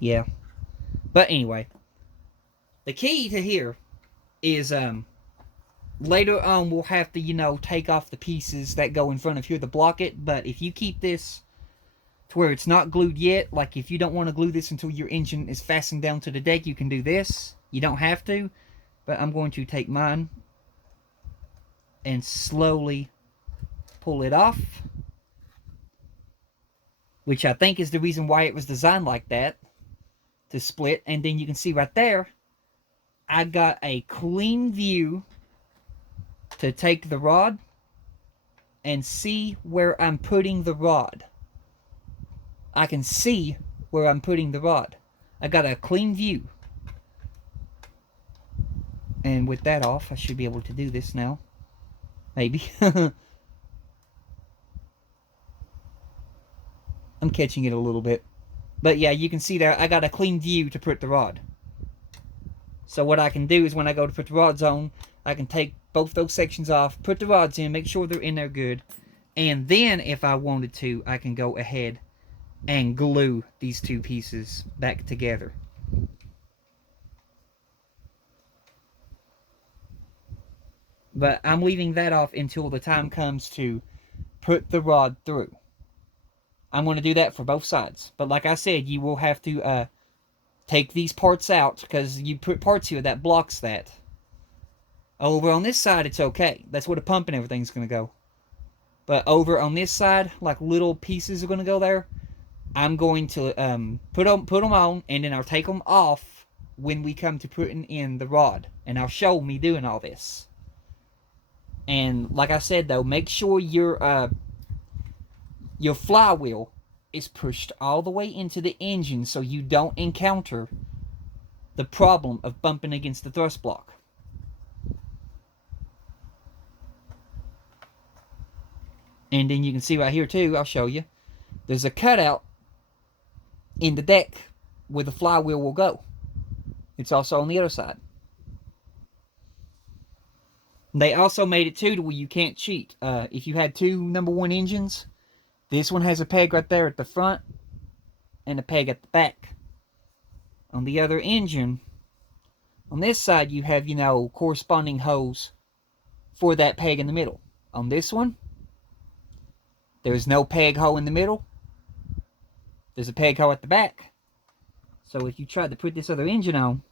Yeah. But anyway, the key to here is later on we'll have to, take off the pieces that go in front of here to block it. But if you keep this to where it's not glued yet, like if you don't want to glue this until your engine is fastened down to the deck, you can do this. You don't have to, but I'm going to take mine and slowly pull it off, which I think is the reason why it was designed like that, to split. And then you can see right there, I got a clean view to take the rod and see where I'm putting the rod. I can see where I'm putting the rod. I got a clean view. And with that off, I should be able to do this now. Maybe. I'm catching it a little bit. But yeah, you can see there, I got a clean view to put the rod. So what I can do is when I go to put the rods on, I can take both those sections off, put the rods in, make sure they're in there good. And then if I wanted to, I can go ahead and glue these two pieces back together. But I'm leaving that off until the time comes to put the rod through. I'm going to do that for both sides. But like I said, you will have to take these parts out, because you put parts here that blocks that. Over on this side, it's okay. That's where the pump and everything's going to go. But over on this side, like little pieces are going to go there, I'm going to put them on, and then I'll take them off when we come to putting in the rod. And I'll show me doing all this. And like I said, though, make sure your flywheel is pushed all the way into the engine so you don't encounter the problem of bumping against the thrust block. And then you can see right here too, I'll show you, there's a cutout in the deck where the flywheel will go. It's also on the other side. They also made it too to where you can't cheat. If you had two number one engines, this one has a peg right there at the front and a peg at the back. On the other engine, on this side, you have, corresponding hose for that peg in the middle. On this one, there's no peg hole in the middle. There's a peg hole at the back. So if you tried to put this other engine on,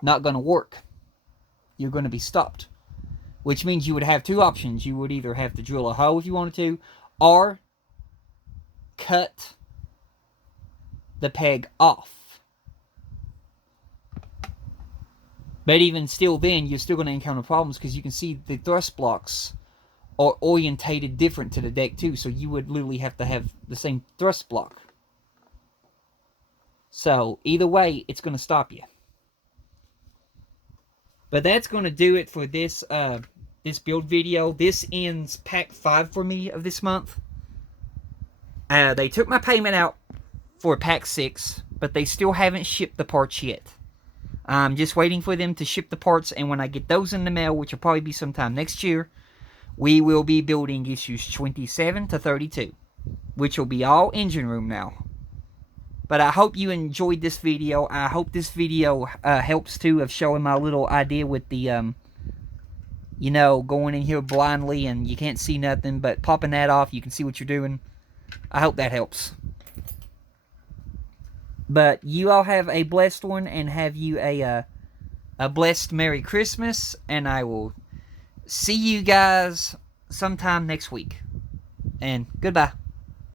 not going to work. You're going to be stopped. Which means you would have two options. You would either have to drill a hole if you wanted to, or cut the peg off. But even still then, you're still going to encounter problems, because you can see the thrust blocks are orientated different to the deck too. So you would literally have to have the same thrust block. So either way, it's going to stop you. But that's going to do it for this this build video. This ends pack 5 for me of this month. They took my payment out for pack 6, but they still haven't shipped the parts yet. I'm just waiting for them to ship the parts, and when I get those in the mail, which will probably be sometime next year, we will be building issues 27 to 32, which will be all engine room now. But I hope you enjoyed this video. I hope this video helps too, of showing my little idea with the, going in here blindly and you can't see nothing, but popping that off, you can see what you're doing. I hope that helps. But you all have a blessed one, and have you a blessed Merry Christmas, and I will see you guys sometime next week. And goodbye.